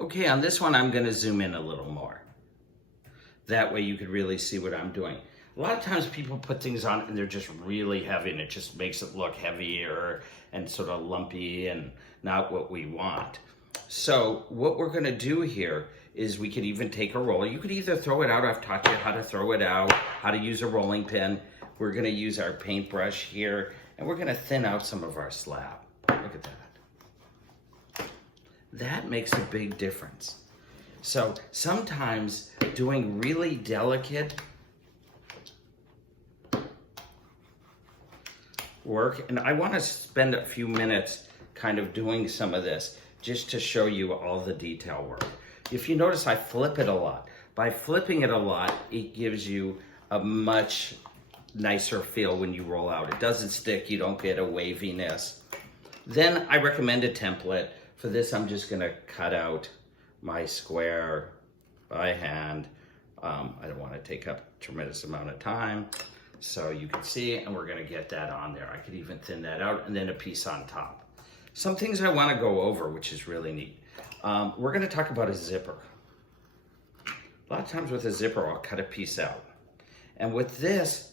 Okay, on this one, I'm gonna zoom in a little more. That way you can really see what I'm doing. A lot of times people put things on and they're just really heavy and it just makes it look heavier and sort of lumpy and not what we want. So what we're gonna do here is we could even take a roller. You could either throw it out. I've taught you how to throw it out, how to use a rolling pin. We're gonna use our paintbrush here and we're gonna thin out some of our slab. Look at that. That makes a big difference. So sometimes doing really delicate work, and I want to spend a few minutes kind of doing some of this just to show you all the detail work. If you notice, I flip it a lot. By flipping it a lot, it gives you a much nicer feel when you roll out. It doesn't stick, you don't get a waviness. Then I recommend a template. For this, I'm just gonna cut out my square by hand. I don't want to take up a tremendous amount of time. So you can see, and we're gonna get that on there. I could even thin that out and then a piece on top. Some things I wanna go over, which is really neat. We're gonna talk about a zipper. A lot of times with a zipper, I'll cut a piece out. And with this,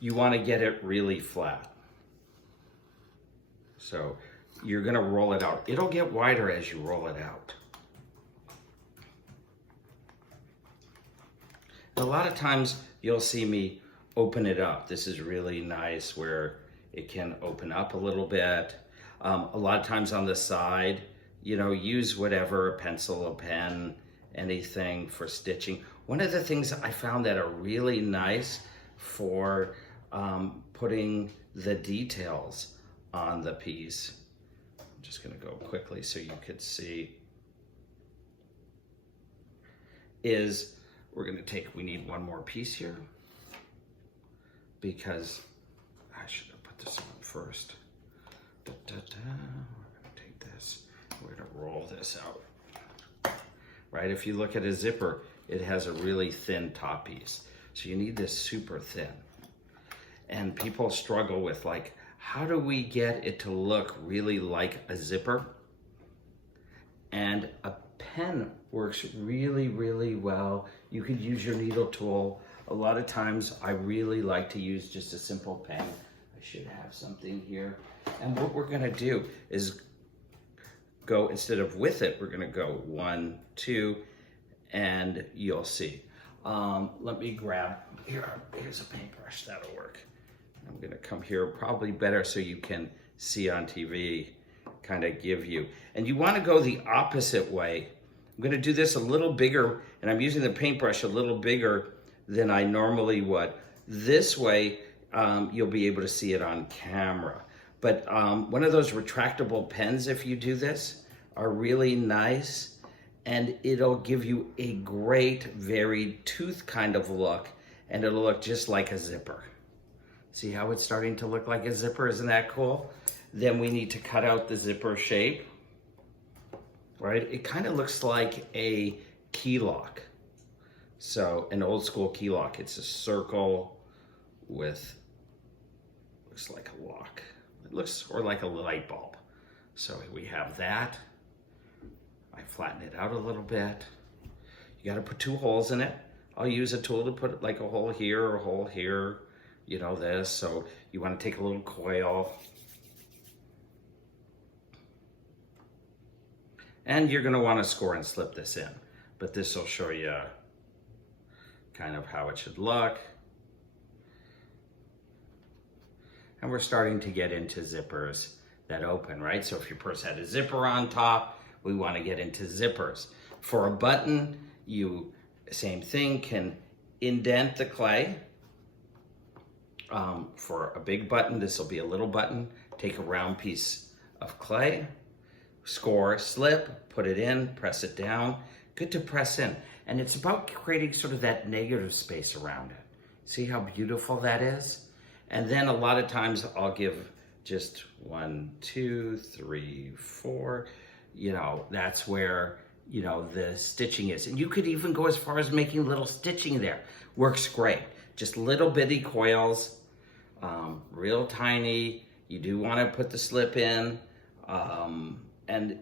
you wanna get it really flat. So you're gonna roll it out. It'll get wider as you roll it out. A lot of times you'll see me open it up. This is really nice where it can open up a little bit. A lot of times on the side, you know, use whatever, a pencil, a pen, anything for stitching. One of the things I found that are really nice for putting the details on the piece. I'm just gonna go quickly so you could see, is we're gonna take, we need one more piece here because I should have put this on first. We're gonna take this, we're gonna roll this out. Right, if you look at a zipper, it has a really thin top piece. So you need this super thin. And people struggle with like, how do we get it to look really like a zipper? And a pen works really, really well. You could use your needle tool. A lot of times I really like to use just a simple pen. I should have something here. And what we're gonna do is go, instead of with it, we're gonna go 1, 2, and you'll see. Let me grab, here's a paintbrush, that'll work. I'm gonna come here, probably better so you can see on TV, kind of give you. And you wanna go the opposite way. I'm gonna do this a little bigger, and I'm using the paintbrush a little bigger than I normally would. This way, you'll be able to see it on camera. But one of those retractable pens, if you do this, are really nice, and it'll give you a great varied tooth kind of look, and it'll look just like a zipper. See how it's starting to look like a zipper? Isn't that cool? Then we need to cut out the zipper shape, right? It kind of looks like a key lock. So an old school key lock. It's a circle with, looks like a lock. It looks or like a light bulb. So we have that. I flatten it out a little bit. You gotta put 2 holes in it. I'll use a tool to put like a hole here or a hole here. You know this, so you want to take a little coil. And you're going to want to score and slip this in. But this will show you kind of how it should look. And we're starting to get into zippers that open, right? So if your purse had a zipper on top, we want to get into zippers. For a button, you, same thing, can indent the clay. For a big button, this will be a little button. Take a round piece of clay, score, slip, put it in, press it down. Good to press in. And it's about creating sort of that negative space around it. See how beautiful that is? And then a lot of times I'll give just 1, 2, 3, 4. You know, that's where, you know, the stitching is. And you could even go as far as making little stitching there. Works great. Just little bitty coils, real tiny. You do want to put the slip in, and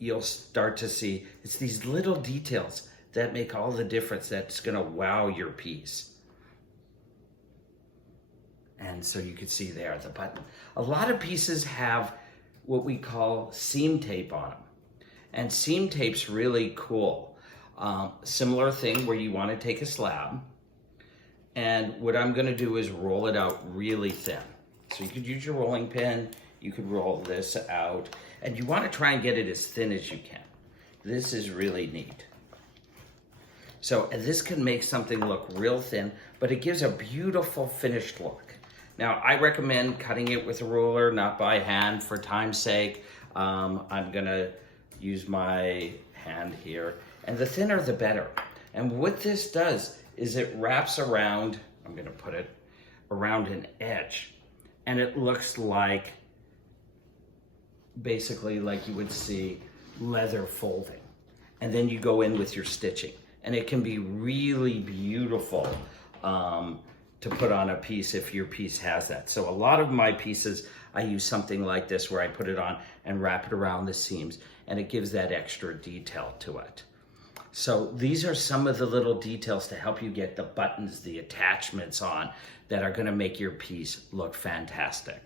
you'll start to see it's these little details that make all the difference that's gonna wow your piece. And so you can see there the button. A lot of pieces have what we call seam tape on them. And seam tape's really cool. Similar thing where you want to take a slab, and what I'm going to do is roll it out really thin. So you could use your rolling pin, you could roll this out, and you want to try and get it as thin as you can. This is really neat. So and this can make something look real thin, but it gives a beautiful finished look. Now, I recommend cutting it with a ruler, not by hand for time's sake. I'm gonna use my hand here. And the thinner, the better. And what this does is it wraps around, I'm gonna put it around an edge, and it looks like, basically like you would see leather folding. And then you go in with your stitching. And it can be really beautiful to put on a piece if your piece has that. So a lot of my pieces, I use something like this where I put it on and wrap it around the seams, and it gives that extra detail to it. So these are some of the little details to help you get the buttons, the attachments on that are gonna make your piece look fantastic.